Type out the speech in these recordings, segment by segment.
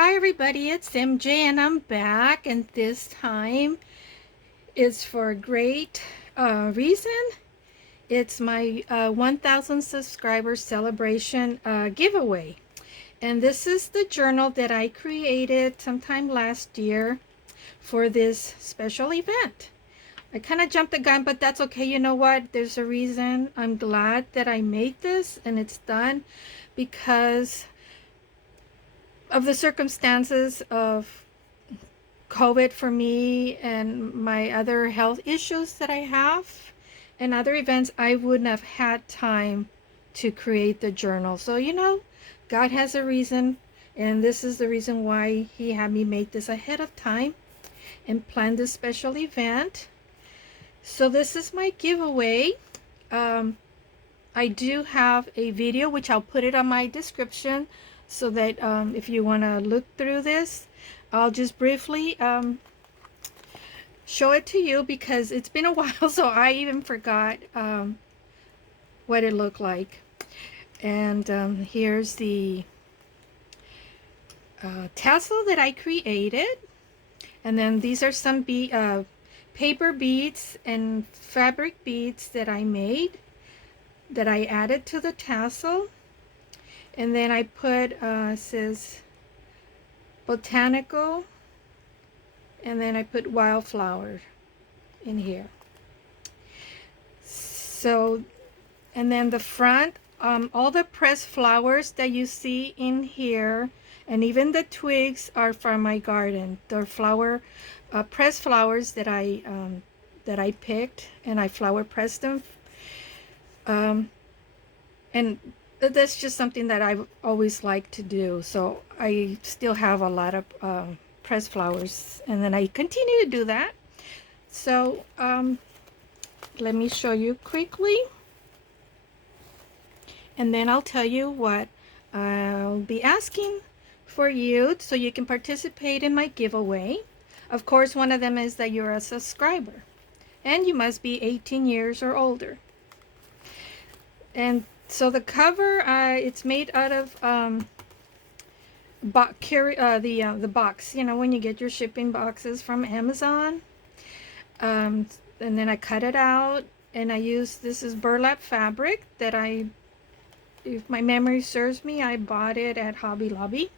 Hi everybody, it's MJ and I'm back, and this time is for a great reason. It's my 1000 subscribers celebration giveaway. And this is the journal that I created sometime last year for this special event. I kind of jumped the gun, but that's okay. You know what? There's a reason. I'm glad that I made this and it's done because of the circumstances of COVID for me and my other health issues that I have and other events. I wouldn't have had time to create the journal. So, God has a reason, and this is the reason why He had me make this ahead of time and plan this special event. So, this is my giveaway. I do have a video, which I'll put it on my description so that if you want to look through this, I'll just briefly show it to you because it's been a while, so I even forgot what it looked like. And here's the tassel that I created. And then these are some paper beads and fabric beads that I made that I added to the tassel. And then I put, says botanical, and then I put wildflower in here. So, and then the front, all the pressed flowers that you see in here, and even the twigs, are from my garden. They're pressed flowers that I picked, and I flower pressed them. And that's just something that I've always liked to do. So I still have a lot of pressed flowers, and then I continue to do that. So let me show you quickly, and then I'll tell you what I'll be asking for you so you can participate in my giveaway. Of course, one of them is that you're a subscriber and you must be 18 years or older. And so the cover, it's made out of the box, when you get your shipping boxes from Amazon. And then I cut it out, and this is burlap fabric that if my memory serves me, I bought it at Hobby Lobby.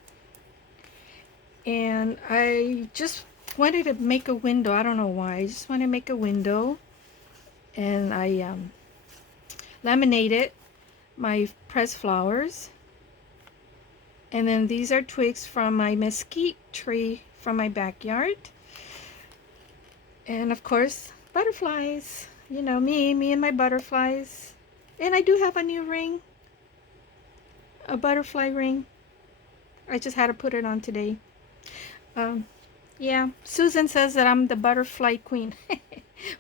And I just wanted to make a window. I don't know why. I just want to make a window. And I laminated my pressed flowers. And then these are twigs from my mesquite tree from my backyard. And of course, butterflies. Me and my butterflies. And I do have a new ring. A butterfly ring. I just had to put it on today. Yeah, Susan says that I'm the butterfly queen.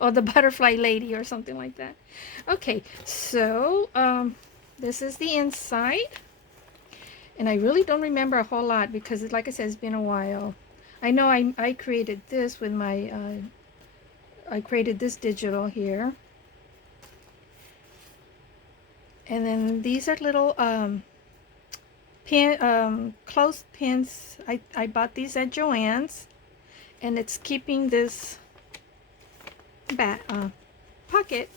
Or the butterfly lady or something like that. Okay, so this is the inside. And I really don't remember a whole lot because, like I said, it's been a while. I know I created this with my, I created this digital here. And then these are little closed pins. I bought these at Joann's. And it's keeping this pocket.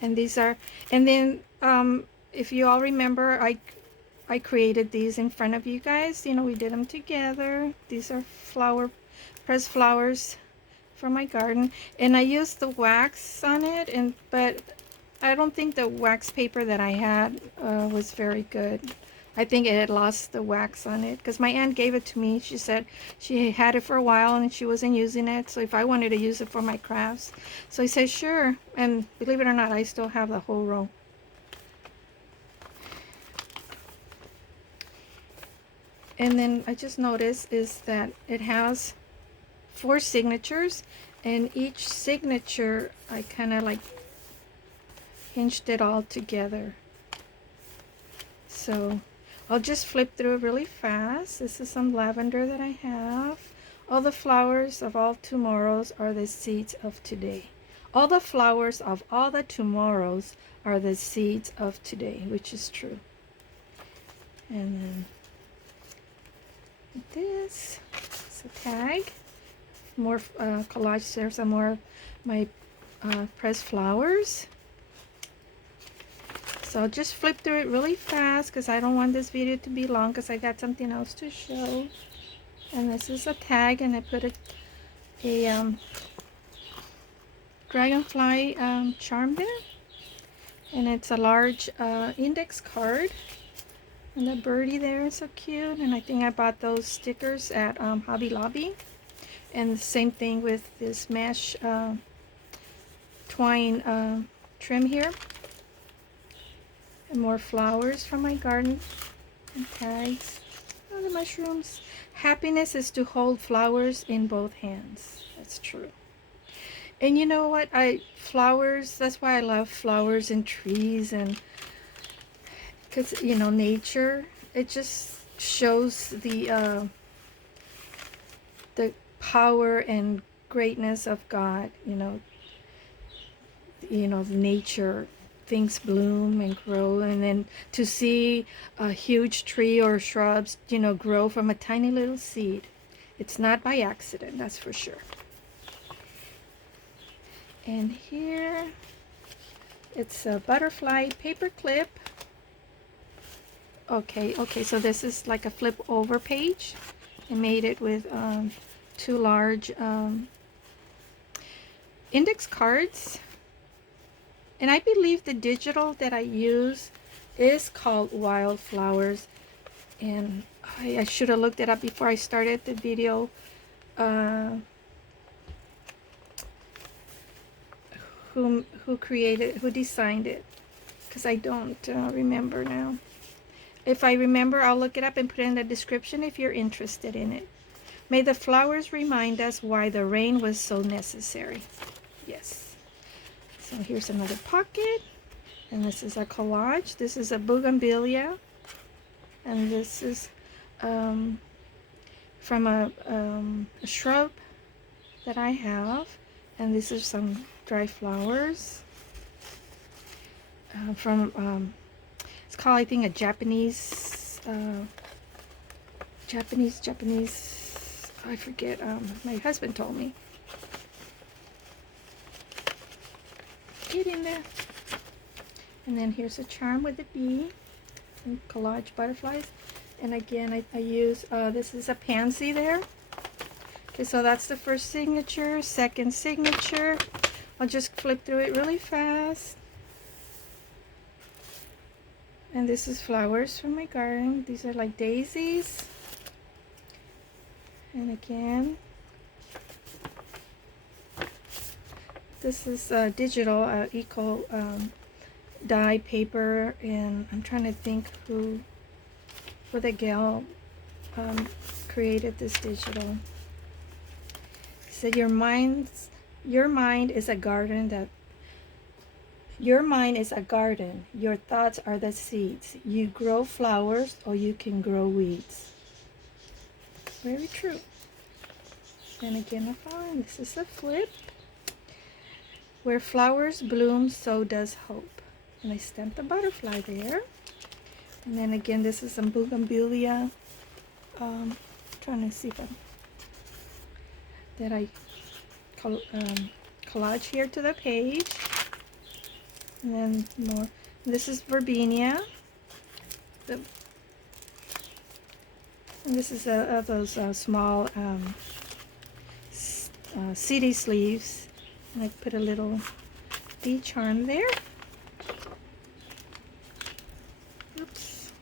And these are, and then if you all remember, I created these in front of you guys. We did them together. These are pressed flowers from my garden, and I used the wax on it. But I don't think the wax paper that I had was very good. I think it had lost the wax on it because my aunt gave it to me. She said she had it for a while and she wasn't using it, so if I wanted to use it for my crafts. So I said sure, and believe it or not, I still have the whole row. And then I just noticed is that it has 4 signatures, and each signature I kind of like hinged it all together. So I'll just flip through it really fast. This is some lavender that I have. All the flowers of all tomorrows are the seeds of today. All the flowers of all the tomorrows are the seeds of today, which is true. And then this. It's a tag. More collage. There's some more of my pressed flowers. So I'll just flip through it really fast because I don't want this video to be long because I got something else to show. And this is a tag, and I put a dragonfly charm there. And it's a large index card. And the birdie there is so cute. And I think I bought those stickers at Hobby Lobby. And the same thing with this mesh twine trim here. And more flowers from my garden and tags. Oh, the mushrooms. Happiness is to hold flowers in both hands. That's true. And you know what? Flowers, that's why I love flowers and trees, and because, you know, nature, it just shows the power and greatness of God, nature, things bloom and grow, and then to see a huge tree or shrubs, grow from a tiny little seed. It's not by accident, that's for sure. And here, it's a butterfly paper clip. Okay, so this is like a flip over page. I made it with 2 large index cards. And I believe the digital that I use is called Wildflowers. And I should have looked it up before I started the video. Who designed it? Because I don't remember now. If I remember, I'll look it up and put it in the description if you're interested in it. May the flowers remind us why the rain was so necessary. Yes. So here's another pocket. And this is a collage. This is a bougainvillea. And this is from a shrub that I have. And this is some dry flowers. It's called, I think, a Japanese, I forget, my husband told me. Get in there. And then here's a charm with a bee and collage butterflies. And again, I use, this is a pansy there. Okay, so that's the first signature, second signature. I'll just flip through it really fast. And this is flowers from my garden. These are like daisies. And again, this is digital eco dye paper. And I'm trying to think who the gal created this digital. It said your mind is a garden. Your mind is a garden. Your thoughts are the seeds. You grow flowers or you can grow weeds. Very true. And again, a flower. And this is a flip. Where flowers bloom, so does hope. And I stamped the butterfly there. And then again, this is some bougainvillea. Trying to see if I collage here to the page. And then more. This is verbena. And this is those small CD sleeves. And I put a little bee charm there. Oops.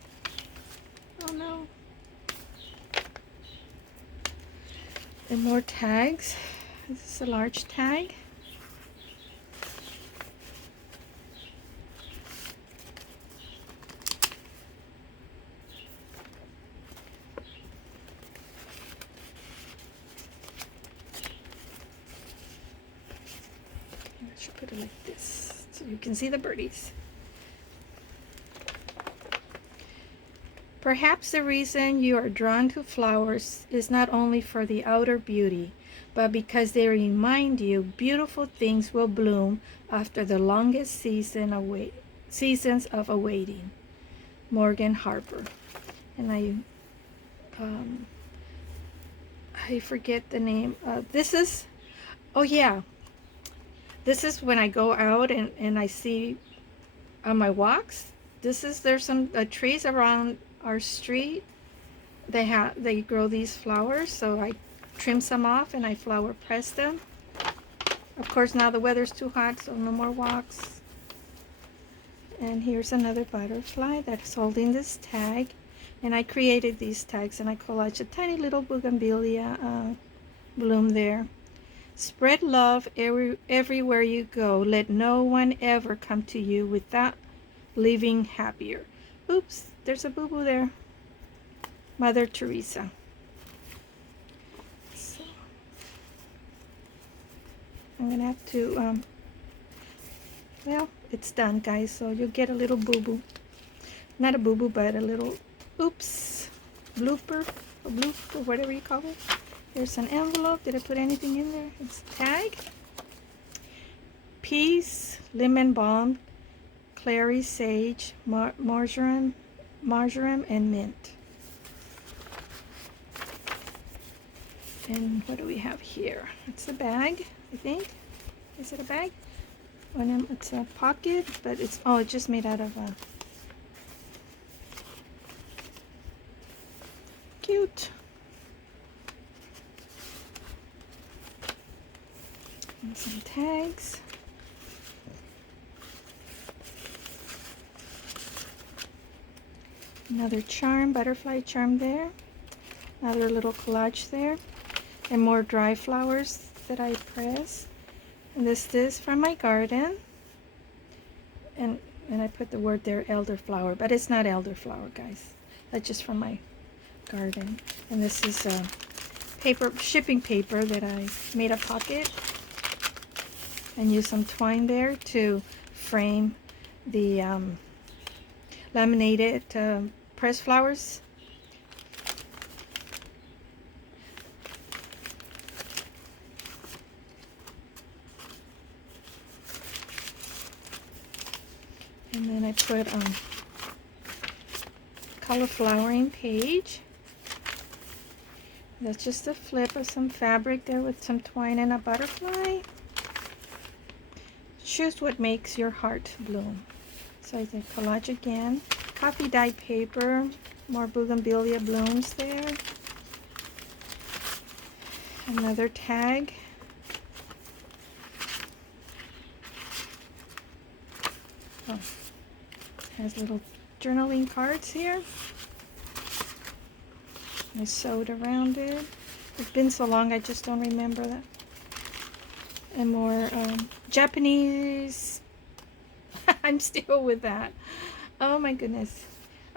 Oh no. And more tags. This is a large tag. I should put it like this so you can see the birdies. Perhaps the reason you are drawn to flowers is not only for the outer beauty, but because they remind you beautiful things will bloom after the longest seasons of awaiting. Morgan Harper. And I I forget the name. This is, oh yeah, this is when I go out and I see on my walks. There's some trees around our street. They grow these flowers, so I trim some off and I flower press them. Of course, now the weather's too hot, so no more walks. And here's another butterfly that's holding this tag. And I created these tags and I collaged a tiny little bougainvillea bloom there. Spread love everywhere you go. Let no one ever come to you without leaving happier. Oops, there's a boo-boo there. Mother Teresa. So, I'm going to have to, well, it's done, guys. So you'll get a little boo-boo. Not a boo-boo, but a little, oops, blooper, or bloop, or whatever you call it. There's an envelope. Did I put anything in there? It's a tag. Peace, lemon balm, clary sage, marjoram, and mint. And what do we have here? It's a bag, I think. Is it a bag? It's a pocket, but it's, oh, it's just made out of a, cute. And some tags. Another charm, butterfly charm there. Another little collage there. And more dry flowers that I press. And this is from my garden. And I put the word there, elderflower, but it's not elderflower, guys. That's just from my garden. And this is paper, shipping paper that I made a pocket. And use some twine there to frame the laminated pressed flowers. And then I put color flowering page. That's just a flip of some fabric there with some twine and a butterfly. Choose what makes your heart bloom. So I did collage again. Coffee dye paper, more bougainvillea blooms there. Another tag. Oh, has little journaling cards here. I sewed around it. It's been so long I just don't remember that. And more Japanese. I'm still with that. Oh my goodness.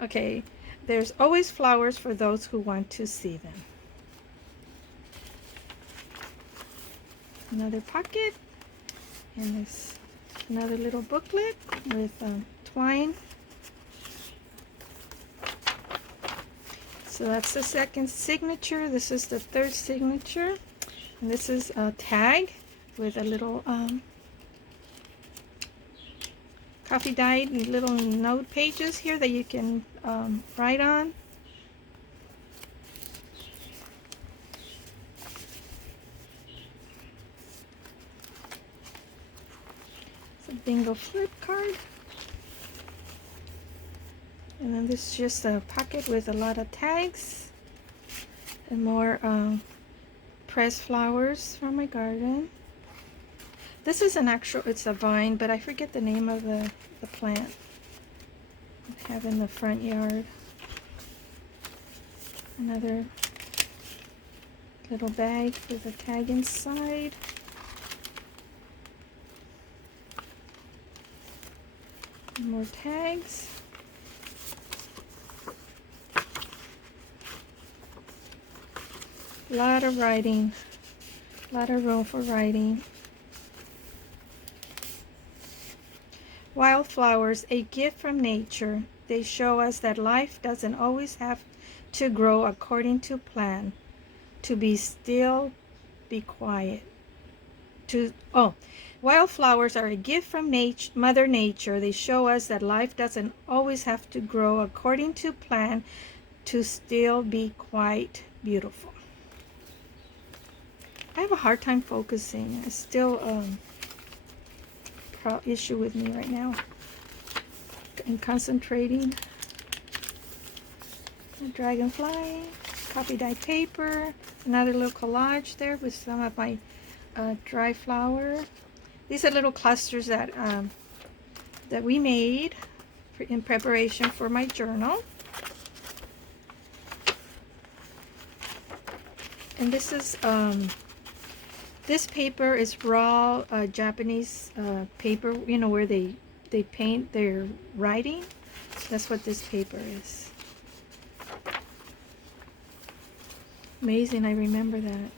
Okay, there's always flowers for those who want to see them. Another pocket. And this another little booklet with twine. So that's the second signature. This is the third signature. And this is a tag with a little coffee dyed little note pages here that you can write on. It's a bingo flip card. And then this is just a pocket with a lot of tags and more pressed flowers from my garden. This is an actual, it's a vine, but I forget the name of the plant I have in the front yard. Another little bag with a tag inside. More tags. A lot of writing. A lot of room for writing. Wildflowers, a gift from nature. They show us that life doesn't always have to grow according to plan. To be still, be quiet. Wildflowers are a gift from Mother Nature. They show us that life doesn't always have to grow according to plan. To still be quite beautiful. have a hard time focusing. It's still issue with me right now and concentrating. A dragonfly, copy dye paper, another little collage there with some of my dry flower. These are little clusters that that we made in preparation for my journal. And this is this paper is raw Japanese paper, you know, where they paint their writing. That's what this paper is. Amazing, I remember that.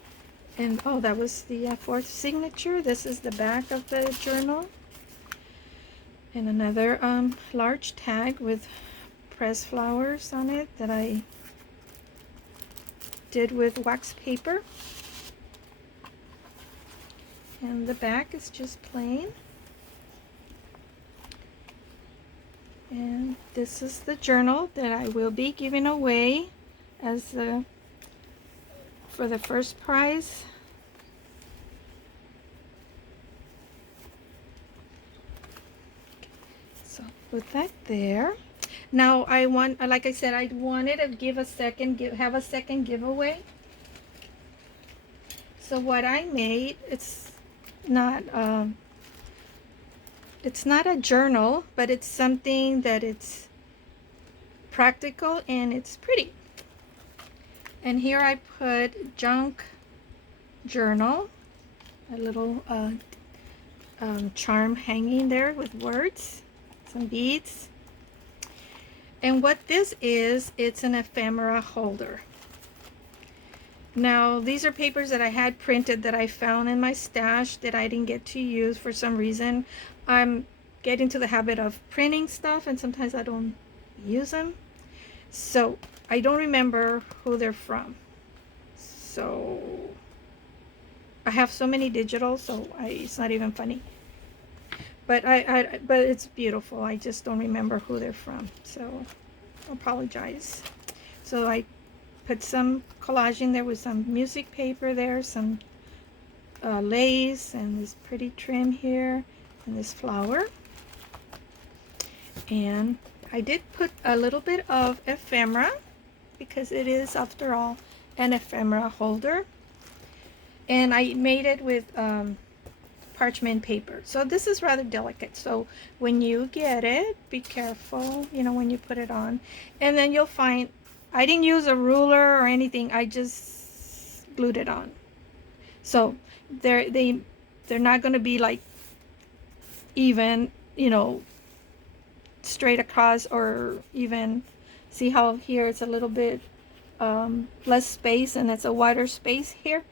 And oh, that was the fourth signature. This is the back of the journal. And another large tag with pressed flowers on it that I did with wax paper. And the back is just plain. And this is the journal that I will be giving away as for the first prize. So put that there. Now I want, like I said, I wanted to give a second, have a second giveaway. So what I made, it's not a journal, but it's something that it's practical and it's pretty. And here I put junk journal, a little charm hanging there with words, some beads. And what this is, it's an ephemera holder. Now, these are papers that I had printed that I found in my stash that I didn't get to use for some reason. I'm getting to the habit of printing stuff and sometimes I don't use them. So I don't remember who they're from. So I have so many digital, so it's not even funny. But but it's beautiful. I just don't remember who they're from. So I apologize. So I put some collage in there with some music paper there, some lace, and this pretty trim here, and this flower. And I did put a little bit of ephemera because it is, after all, an ephemera holder. And I made it with parchment paper. So this is rather delicate. So when you get it, be careful, you know, when you put it on. And then you'll find, I didn't use a ruler or anything. I just glued it on. So they're not going to be like even, you know, straight across, or even, see how here it's a little bit less space and it's a wider space here.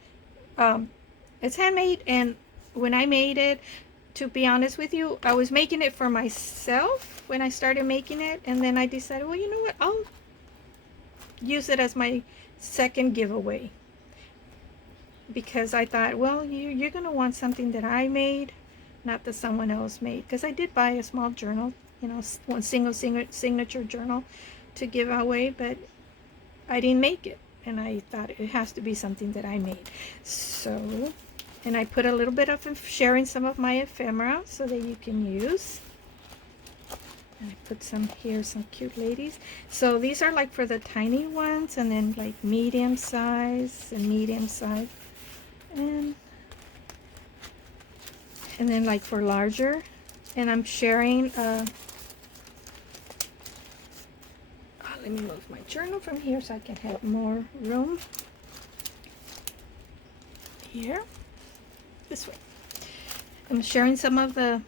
It's handmade, and when I made it, to be honest with you, I was making it for myself when I started making it, and then I decided, well, you know what, I'll use it as my second giveaway, because I thought, well, you're gonna want something that I made, not that someone else made, because I did buy a small journal, you know, one single signature journal to give away, but I didn't make it, and I thought it has to be something that I made. So, and I put a little bit of sharing some of my ephemera so that you can use. And I put some here, some cute ladies. So these are like for the tiny ones, and then like medium size and medium size, and then like for larger. And I'm sharing let me move my journal from here so I can have more room. Here, this way. I'm sharing some of the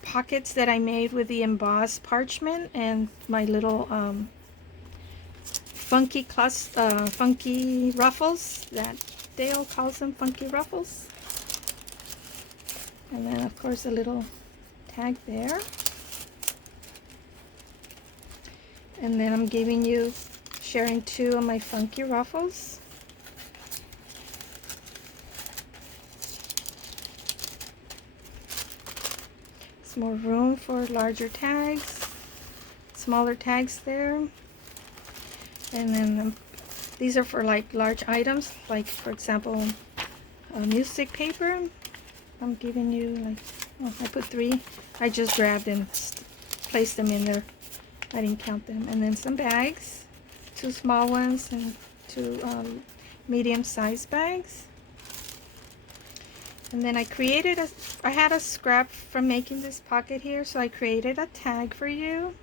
pockets that I made with the embossed parchment and my little funky ruffles that Dale calls them, funky ruffles. And then of course a little tag there. And then I'm giving you, sharing 2 of my funky ruffles. There's more room for larger tags, smaller tags there. And then I'm These are for like large items, like for example, music paper. I'm giving you like, oh, I put 3. I just grabbed and placed them in there. I didn't count them. And then some bags, 2 small ones and 2 medium-sized bags. And then I had a scrap from making this pocket here, so I created a tag for you.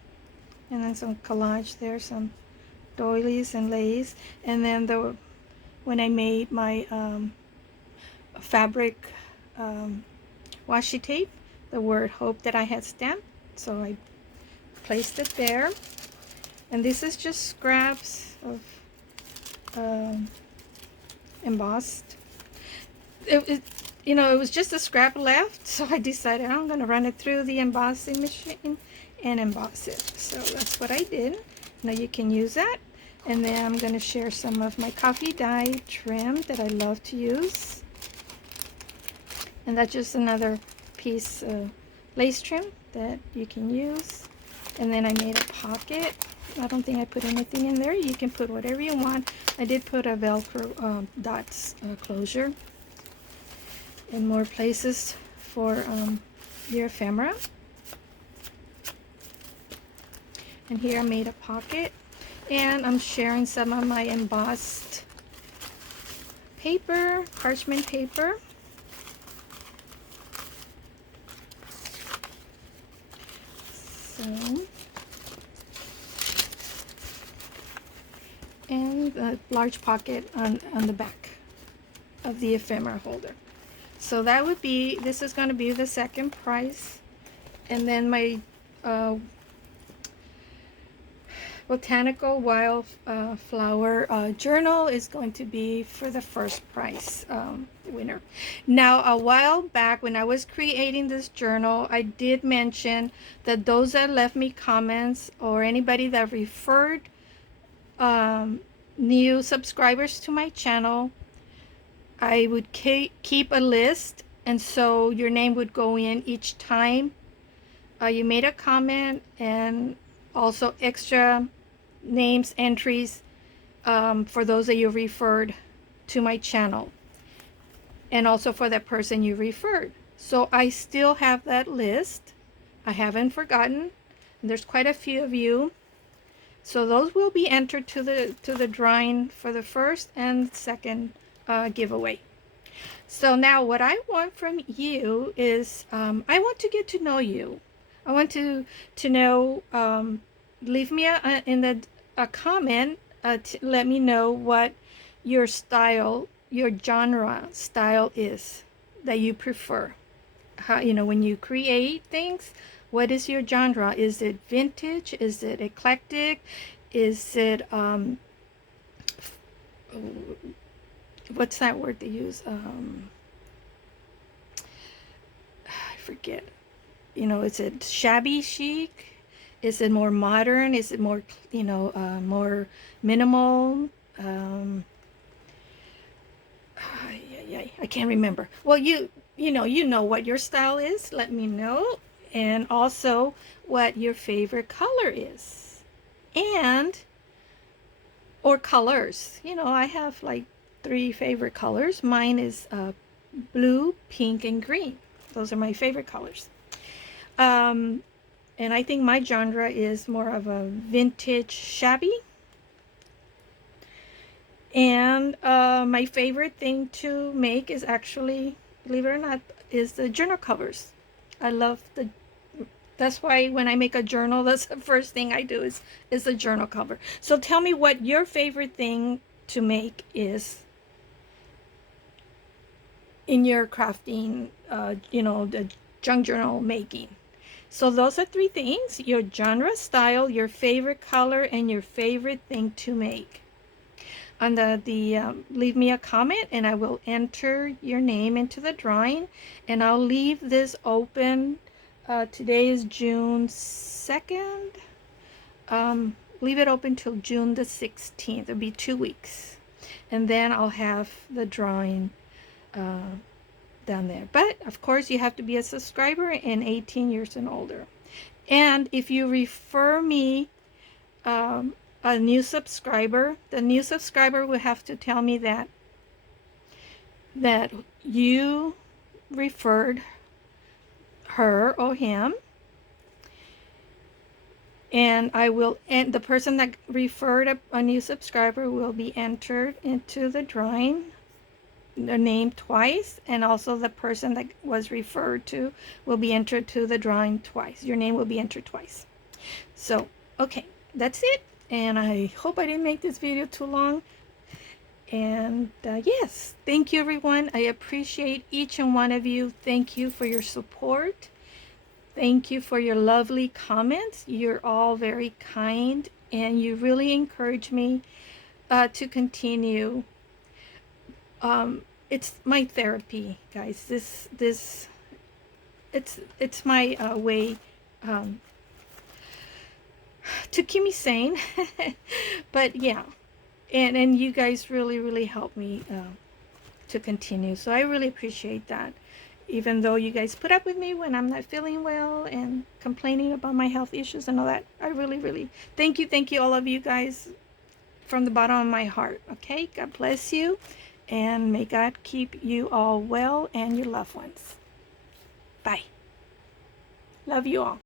And then some collage there, some doilies and lace. And then when I made my fabric washi tape, the word hope that I had stamped, so I placed it there. And this is just scraps of embossed. You know, it was just a scrap left, so I decided I'm going to run it through the embossing machine and emboss it. So that's what I did. Now you can use that. And then I'm going to share some of my coffee dye trim that I love to use. And that's just another piece of lace trim that you can use. And then I made a pocket. I don't think I put anything in there. You can put whatever you want. I did put a Velcro dots closure. And more places for your ephemera. And here I made a pocket. And I'm sharing some of my embossed paper, parchment paper. So, and a large pocket on the back of the ephemera holder. So that would be, this is going to be the second price. And then my botanical wildflower journal is going to be for the first price winner. Now, a while back when I was creating this journal, I did mention that those that left me comments or anybody that referred new subscribers to my channel, I would keep a list, and so your name would go in each time you made a comment, and also extra names, entries for those that you referred to my channel, and also for that person you referred. So I still have that list. I haven't forgotten. And there's quite a few of you. So those will be entered to the drawing for the first and second giveaway. So now what I want from you is I want to get to know you. I want to know, leave me a comment to let me know what your style, your genre style is that you prefer. How, you know, when you create things, what is your genre? Is it vintage? Is it eclectic? Is it what's that word they use? I forget. You know, is it shabby chic? Is it more modern? Is it more, you know, more minimal? I can't remember. Well, you know what your style is. Let me know. And also what your favorite color is. And, or colors. You know, I have like 3 favorite colors. Mine is blue, pink, and green. Those are my favorite colors. And I think my genre is more of a vintage shabby. And my favorite thing to make is actually, believe it or not, is the journal covers. I love that's why when I make a journal, that's the first thing I do is the journal cover. So tell me what your favorite thing to make is in your crafting, you know, the junk journal making. So those are 3 things: your genre, style, your favorite color, and your favorite thing to make. On leave me a comment and I will enter your name into the drawing, and I'll leave this open. Today is June 2nd. Leave it open till June the 16th. It'll be 2 weeks. And then I'll have the drawing down there. But of course you have to be a subscriber and 18 years and older. And if you refer me a a new subscriber. The new subscriber will have to tell me that you referred her or him, and the person that referred a new subscriber will be entered into the drawing, the name twice, and also the person that was referred to will be entered to the drawing twice. Your name will be entered twice. So, okay, that's it. And I hope I didn't make this video too long. And yes, thank you everyone. I appreciate each and one of you. Thank you for your support. Thank you for your lovely comments. You're all very kind, and you really encourage me to continue. It's my therapy, guys. It's my way to keep me sane. But yeah, and you guys really help me to continue. So I really appreciate that. Even though you guys put up with me when I'm not feeling well and complaining about my health issues and all that, I really thank you all of you guys from the bottom of my heart. Okay, God bless you, and may God keep you all well and your loved ones. Bye. Love you all.